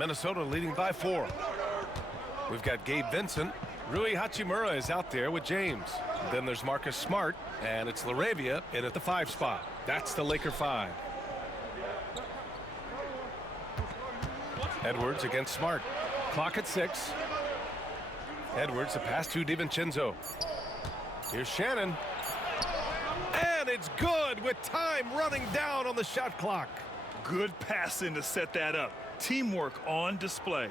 Minnesota leading by 4. We've got Gabe Vincent. Rui Hachimura is out there with James. Then there's Marcus Smart, and it's LaRavia in at the 5 spot. That's the Laker 5. Edwards against Smart. Clock at 6. Edwards, a pass to DiVincenzo. Here's Shannon. And it's good with time running down on the shot clock. Good passing to set that up. Teamwork on display.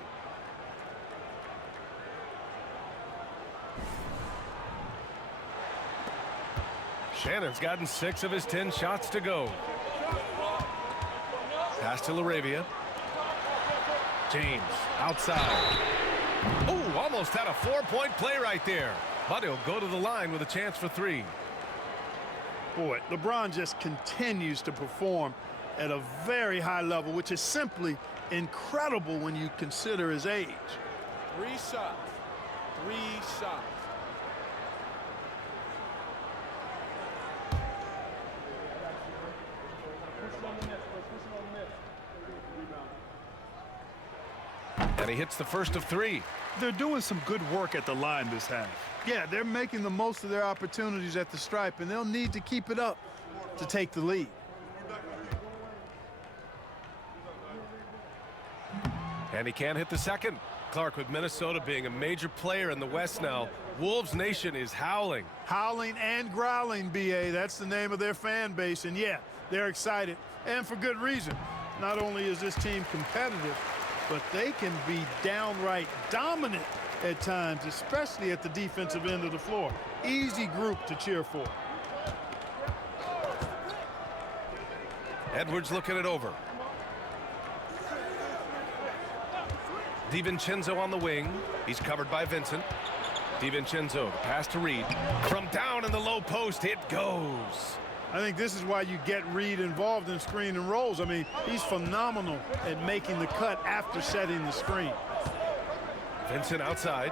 Shannon's gotten 6 of his 10 shots to go. Pass to LaRavia. James outside. Oh, almost had a 4-point play right there. But he'll go to the line with a chance for 3. Boy, LeBron just continues to perform at a very high level, which is simply incredible when you consider his age. 3 shots. 3 shots. And he hits the first of 3. They're doing some good work at the line this half. Yeah, they're making the most of their opportunities at the stripe, and they'll need to keep it up to take the lead. And he can't hit the second. Clark, with Minnesota being a major player in the West now, Wolves Nation is howling. Howling and growling, B.A. That's the name of their fan base. And, yeah, they're excited, and for good reason. Not only is this team competitive, but they can be downright dominant at times, especially at the defensive end of the floor. Easy group to cheer for. Edwards looking it over. DiVincenzo on the wing. He's covered by Vincent. DiVincenzo, the pass to Reed. From down in the low post, it goes. I think this is why you get Reed involved in screen and rolls. I mean, he's phenomenal at making the cut after setting the screen. Vincent outside.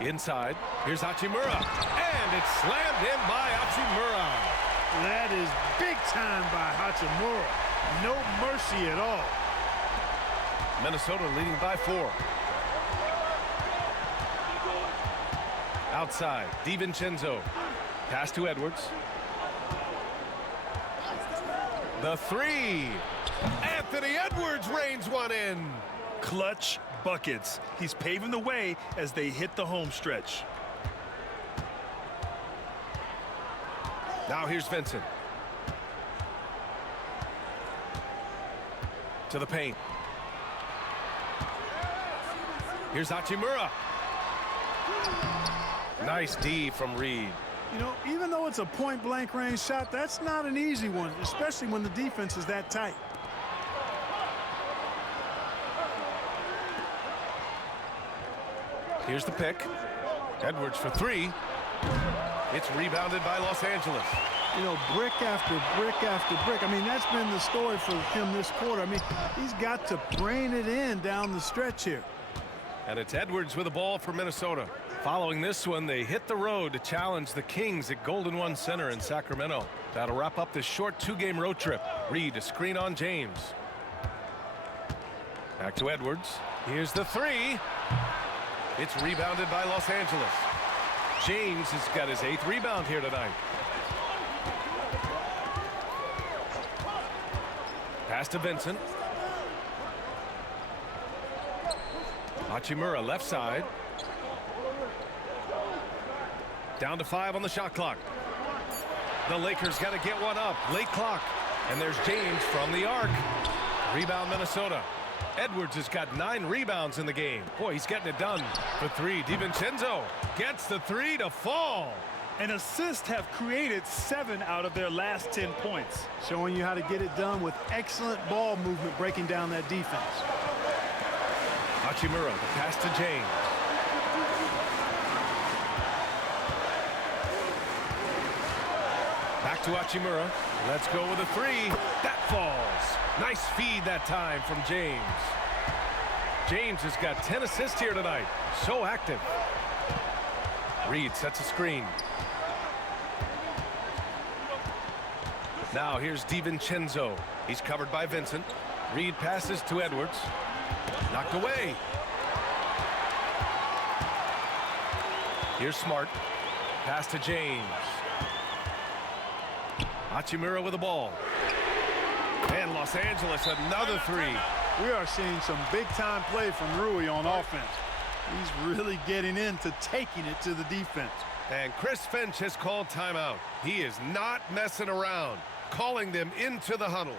Inside. Here's Hachimura. And it's slammed in by Hachimura. That is big time by Hachimura. No mercy at all. Minnesota leading by 4. Outside, DiVincenzo. Pass to Edwards. The 3. Anthony Edwards rains one in. Clutch buckets. He's paving the way as they hit the home stretch. Now here's Vincent. To the paint. Here's Hachimura. Nice D from Reed. You know, even though it's a point-blank range shot, that's not an easy one, especially when the defense is that tight. Here's the pick. Edwards for 3. It's rebounded by Los Angeles. You know, brick after brick after brick. I mean, that's been the story for him this quarter. I mean, he's got to brain it in down the stretch here. And it's Edwards with the ball for Minnesota. Following this one, they hit the road to challenge the Kings at Golden One Center in Sacramento. That'll wrap up this short 2-game road trip. Reed, a screen on James. Back to Edwards. Here's the 3. It's rebounded by Los Angeles. James has got his 8th rebound here tonight. Pass to Vincent. Hachimura left side. Down to 5 on the shot clock. The Lakers got to get one up. Late clock. And there's James from the arc. Rebound Minnesota. Edwards has got 9 rebounds in the game. Boy, he's getting it done for 3. DiVincenzo gets the 3 to fall. An assist have created 7 out of their last 10 points. Showing you how to get it done with excellent ball movement, breaking down that defense. Hachimura, the pass to James. Back to Hachimura. Let's go with a 3. That falls. Nice feed that time from James. James has got 10 assists here tonight. So active. Reed sets a screen. Now here's DiVincenzo. He's covered by Vincent. Reed passes to Edwards. Knocked away. Here's Smart. Pass to James. Hachimura with the ball. And Los Angeles, another three. We are seeing some big-time play from Rui on offense. He's really getting into taking it to the defense. And Chris Finch has called timeout. He is not messing around, calling them into the huddle.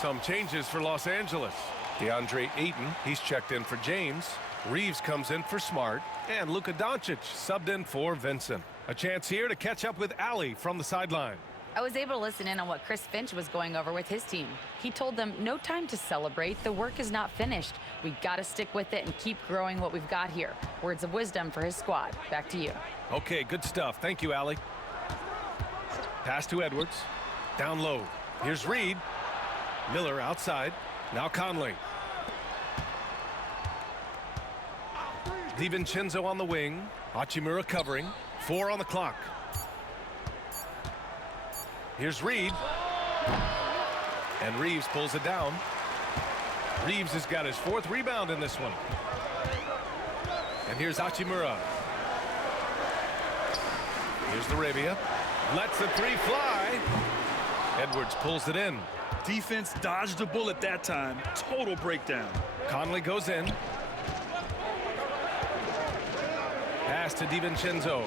Some changes for Los Angeles. DeAndre Ayton, he's checked in for James. Reeves comes in for Smart. And Luka Doncic subbed in for Vincent. A chance here to catch up with Ali from the sideline. I was able to listen in on what Chris Finch was going over with his team. He told them, no time to celebrate. The work is not finished. We got to stick with it and keep growing what we've got here. Words of wisdom for his squad. Back to you. Okay, good stuff. Thank you, Ali. Pass to Edwards. Down low. Here's Reed. Miller outside. Now Conley. DiVincenzo on the wing. Hachimura covering. 4 on the clock. Here's Reed. And Reeves pulls it down. Reeves has got his 4th rebound in this one. And here's Hachimura. Here's the Arabia. Lets the 3 fly. Edwards pulls it in. Defense dodged the bullet that time. Total breakdown. Conley goes in. Pass to DiVincenzo.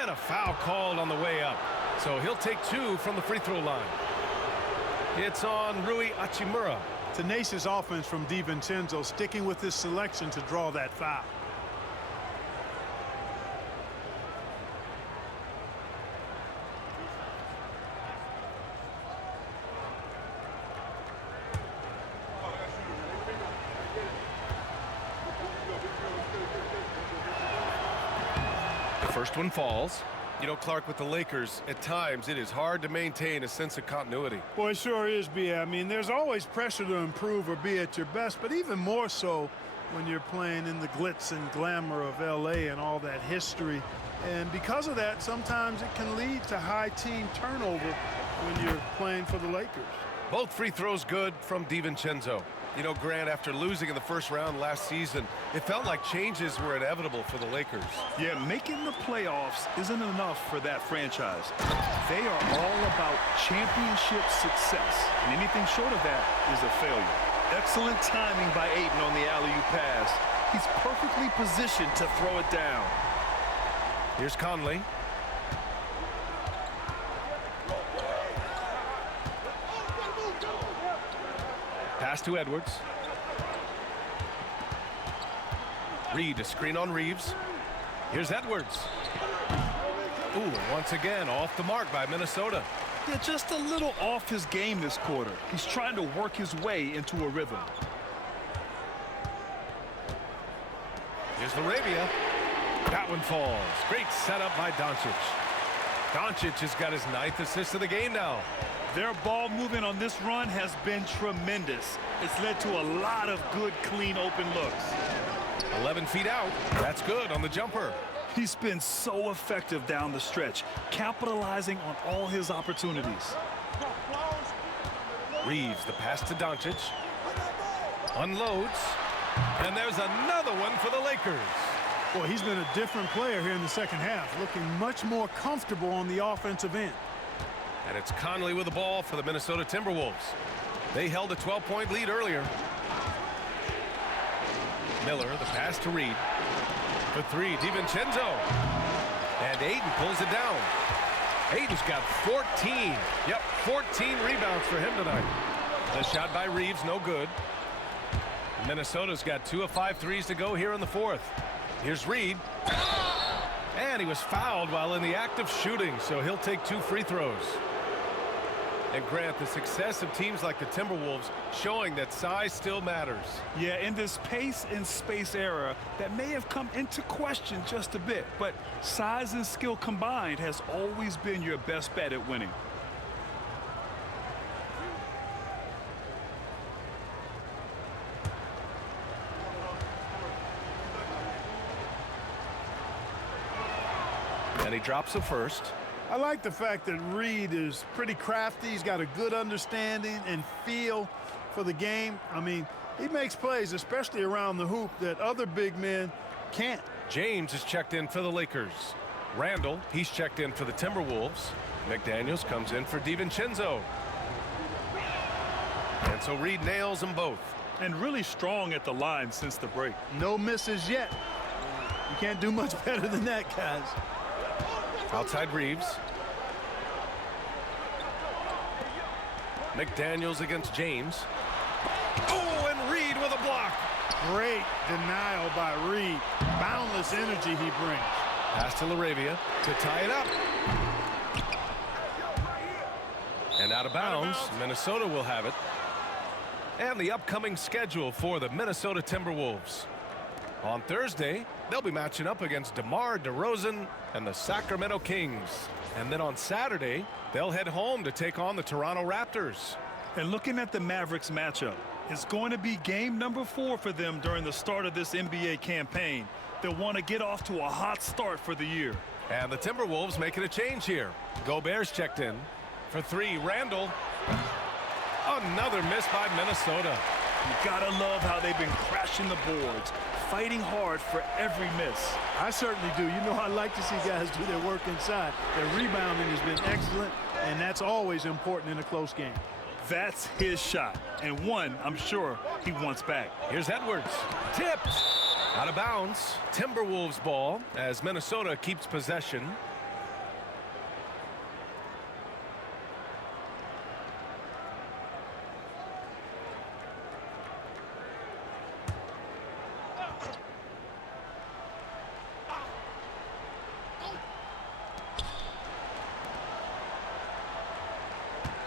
And a foul called on the way up. So he'll take 2 from the free throw line. It's on Rui Hachimura. Tenacious offense from DiVincenzo, sticking with his selection to draw that foul. First one falls. You know, Clark, with the Lakers, at times it is hard to maintain a sense of continuity. Boy, it sure is, B.A. I mean, there's always pressure to improve or be at your best, but even more so when you're playing in the glitz and glamour of L.A. and all that history. And because of that, sometimes it can lead to high team turnover when you're playing for the Lakers. Both free throws good from DiVincenzo. You know, Grant, after losing in the first round last season, it felt like changes were inevitable for the Lakers. Yeah, making the playoffs isn't enough for that franchise. They are all about championship success, and anything short of that is a failure. Excellent timing by Ayton on the alley-oop pass. He's perfectly positioned to throw it down. Here's Conley. Pass to Edwards. Reed, a screen on Reeves. Here's Edwards. Ooh, once again, off the mark by Minnesota. Yeah, just a little off his game this quarter. He's trying to work his way into a rhythm. Here's Arabia. That one falls. Great setup by Doncic. Doncic has got his 9th assist of the game now. Their ball movement on this run has been tremendous. It's led to a lot of good, clean, open looks. 11 feet out. That's good on the jumper. He's been so effective down the stretch, capitalizing on all his opportunities. Reeves, the pass to Doncic. Unloads. And there's another one for the Lakers. Boy, he's been a different player here in the second half, looking much more comfortable on the offensive end. And it's Conley with the ball for the Minnesota Timberwolves. They held a 12-point lead earlier. Miller, the pass to Reed. For three, DiVincenzo. And Ayton pulls it down. Ayton's got 14. Yep, 14 rebounds for him tonight. The shot by Reeves, no good. Minnesota's got 2 of 5 threes to go here in the fourth. Here's Reed. And he was fouled while in the act of shooting, so he'll take 2 free throws. And Grant, the success of teams like the Timberwolves showing that size still matters. Yeah, in this pace and space era, that may have come into question just a bit, but size and skill combined has always been your best bet at winning. And he drops the first. I like the fact that Reed is pretty crafty. He's got a good understanding and feel for the game. I mean, he makes plays, especially around the hoop, that other big men can't. James is checked in for the Lakers. Randall, he's checked in for the Timberwolves. McDaniels comes in for DiVincenzo. And so Reed nails them both. And really strong at the line since the break. No misses yet. You can't do much better than that, guys. Outside Reeves. McDaniels against James. Oh, and Reed with a block. Great denial by Reed. Boundless energy he brings. Pass to LaRavia to tie it up. And out of bounds. Minnesota will have it. And the upcoming schedule for the Minnesota Timberwolves. On Thursday, they'll be matching up against DeMar DeRozan and the Sacramento Kings. And then on Saturday, they'll head home to take on the Toronto Raptors. And looking at the Mavericks matchup, it's going to be game number 4 for them during the start of this NBA campaign. They'll want to get off to a hot start for the year. And the Timberwolves making a change here. Gobert's checked in. For 3, Randall. Another miss by Minnesota. You gotta love how they've been crashing the boards, fighting hard for every miss. I certainly do. You know, I like to see guys do their work inside. Their rebounding has been excellent, and that's always important in a close game. That's his shot, and one I'm sure he wants back. Here's Edwards. Tipped. Out of bounds. Timberwolves ball as Minnesota keeps possession.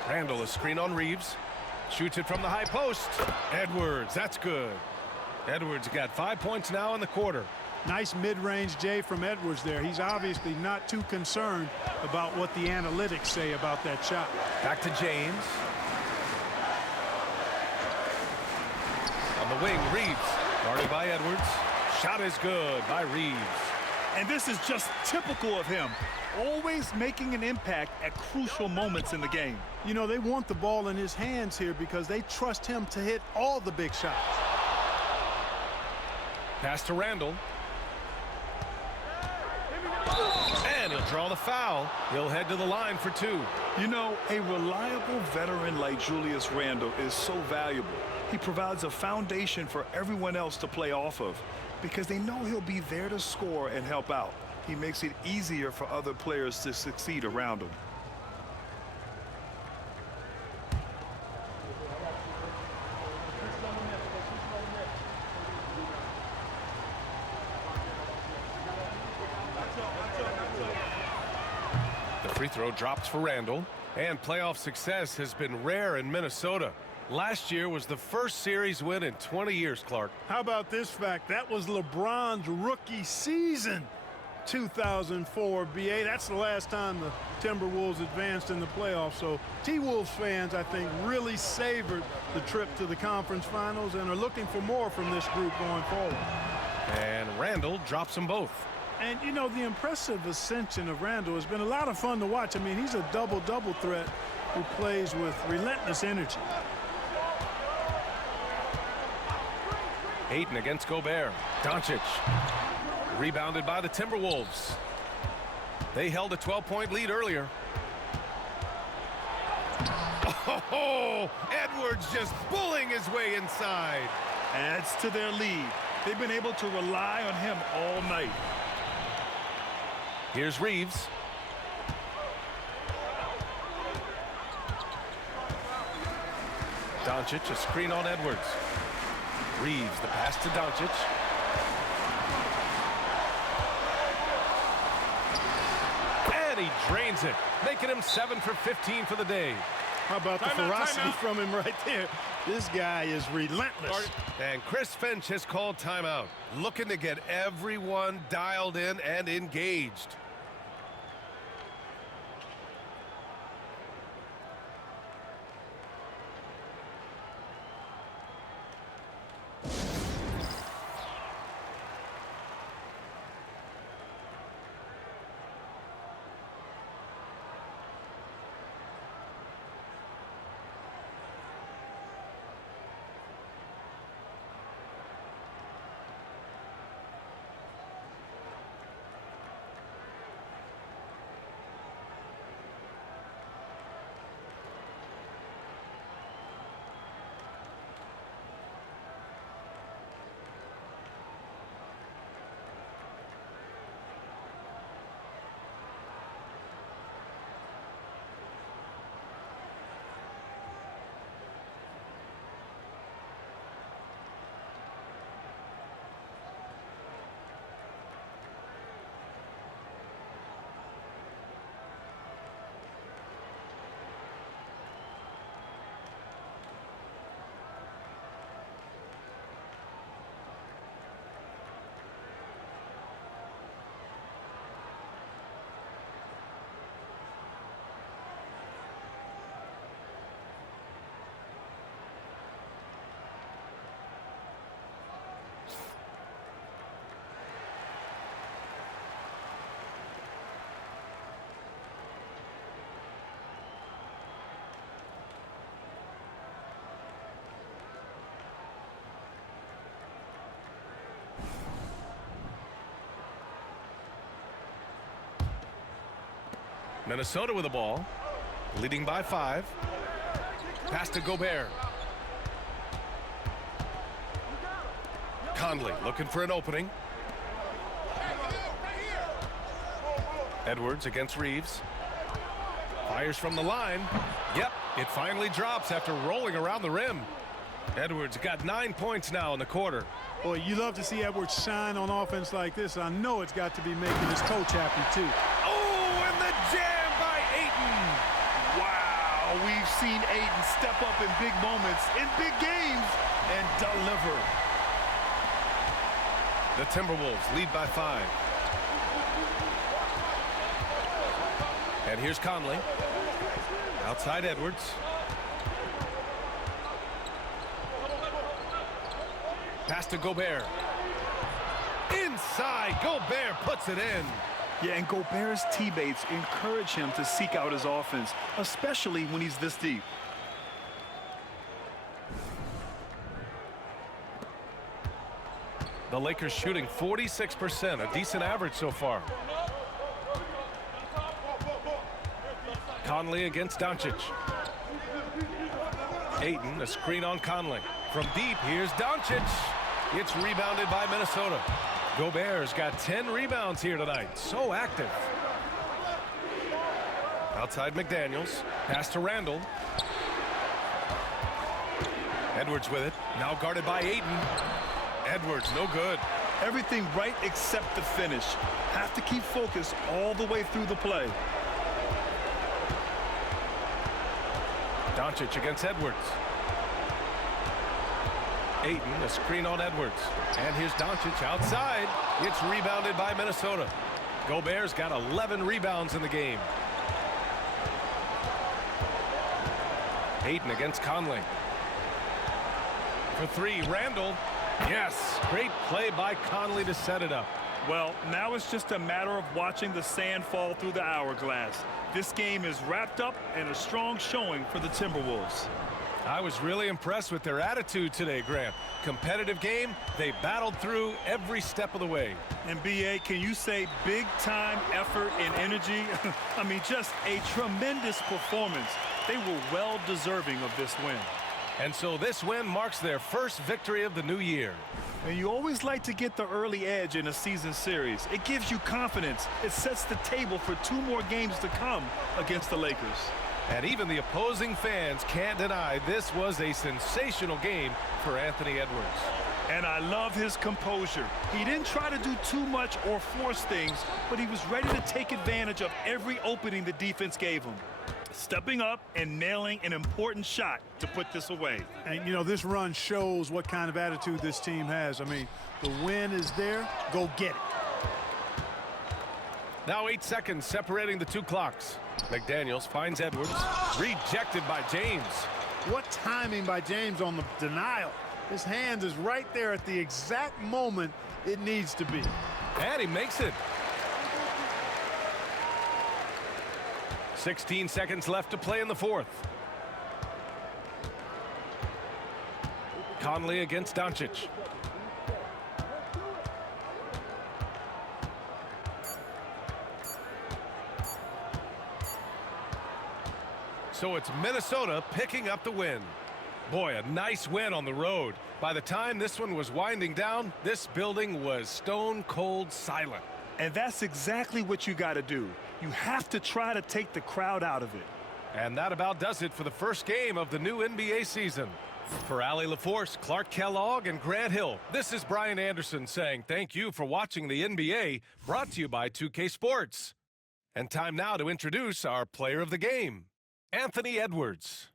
Randall, a screen on Reeves. Shoots it from the high post. Edwards, that's good. Edwards got 5 points now in the quarter. Nice mid-range J from Edwards there. He's obviously not too concerned about what the analytics say about that shot. Back to James. On the wing, Reeves. Guarded by Edwards. Shot is good by Reeves. And this is just typical of him. Always making an impact at crucial moments in the game. You know, they want the ball in his hands here because they trust him to hit all the big shots. Pass to Randall. And he'll draw the foul. He'll head to the line for 2. You know, a reliable veteran like Julius Randle is so valuable. He provides a foundation for everyone else to play off of because they know he'll be there to score and help out. He makes it easier for other players to succeed around him. The free throw drops for Randall. And playoff success has been rare in Minnesota. Last year was the first series win in 20 years, Clark. How about this fact? That was LeBron's rookie season. 2004 BA. That's the last time the Timberwolves advanced in the playoffs. So T-Wolves fans, I think, really savored the trip to the conference finals and are looking for more from this group going forward. And Randall drops them both. And, you know, the impressive ascension of Randall has been a lot of fun to watch. I mean, he's a double-double threat who plays with relentless energy. Ayton against Gobert. Doncic. Rebounded by the Timberwolves. They held a 12-point lead earlier. Oh, Edwards just bullying his way inside. Adds to their lead. They've been able to rely on him all night. Here's Reeves. Doncic, a screen on Edwards. Reeves, the pass to Doncic. And he drains it, making him 7 for 15 for the day. How about the ferocity from him right there? This guy is relentless. And Chris Finch has called timeout, looking to get everyone dialed in and engaged. Minnesota with the ball, leading by 5. Pass to Gobert. Conley looking for an opening. Edwards against Reeves. Fires from the line. Yep, it finally drops after rolling around the rim. Edwards got 9 points now in the quarter. Boy, you love to see Edwards shine on offense like this. I know it's got to be making his coach happy, too. Oh, and the jam by Ayton. Wow, we've seen Ayton step up in big moments, in big games, and deliver. The Timberwolves lead by 5. And here's Conley. Outside Edwards. Pass to Gobert. Inside, Gobert puts it in. Yeah, and Gobert's teammates encourage him to seek out his offense, especially when he's this deep. The Lakers shooting 46%, a decent average so far. Conley against Doncic. Ayton, a screen on Conley. From deep, here's Doncic. It's rebounded by Minnesota. Gobert's got 10 rebounds here tonight. So active. Outside McDaniels. Pass to Randall. Edwards with it. Now guarded by Ayton. Edwards, no good. Everything right except the finish. Have to keep focused all the way through the play. Doncic against Edwards. Ayton, a screen on Edwards. And here's Doncic outside. It's rebounded by Minnesota. Gobert's got 11 rebounds in the game. Ayton against Conley. For 3, Randall. Yes, great play by Conley to set it up. Well, now it's just a matter of watching the sand fall through the hourglass. This game is wrapped up and a strong showing for the Timberwolves. I was really impressed with their attitude today, Grant. Competitive game, they battled through every step of the way. And BA, can you say big time effort and energy? I mean, just a tremendous performance. They were well deserving of this win. And so this win marks their first victory of the new year. And you always like to get the early edge in a season series. It gives you confidence. It sets the table for 2 more games to come against the Lakers. And even the opposing fans can't deny this was a sensational game for Anthony Edwards. And I love his composure. He didn't try to do too much or force things, but he was ready to take advantage of every opening the defense gave him, stepping up and nailing an important shot to put this away. And, you know, this run shows what kind of attitude this team has. I mean, the win is there. Go get it. Now 8 seconds separating the 2 clocks. McDaniels finds Edwards. Rejected by James. What timing by James on the denial. His hand is right there at the exact moment it needs to be. And he makes it. 16 seconds left to play in the 4th. Conley against Doncic. So it's Minnesota picking up the win. Boy, a nice win on the road. By the time this one was winding down, this building was stone cold silent. And that's exactly what you got to do. You have to try to take the crowd out of it. And that about does it for the first game of the new NBA season. For Allie LaForce, Clark Kellogg, and Grant Hill, this is Brian Anderson saying thank you for watching the NBA, brought to you by 2K Sports. And time now to introduce our player of the game, Anthony Edwards.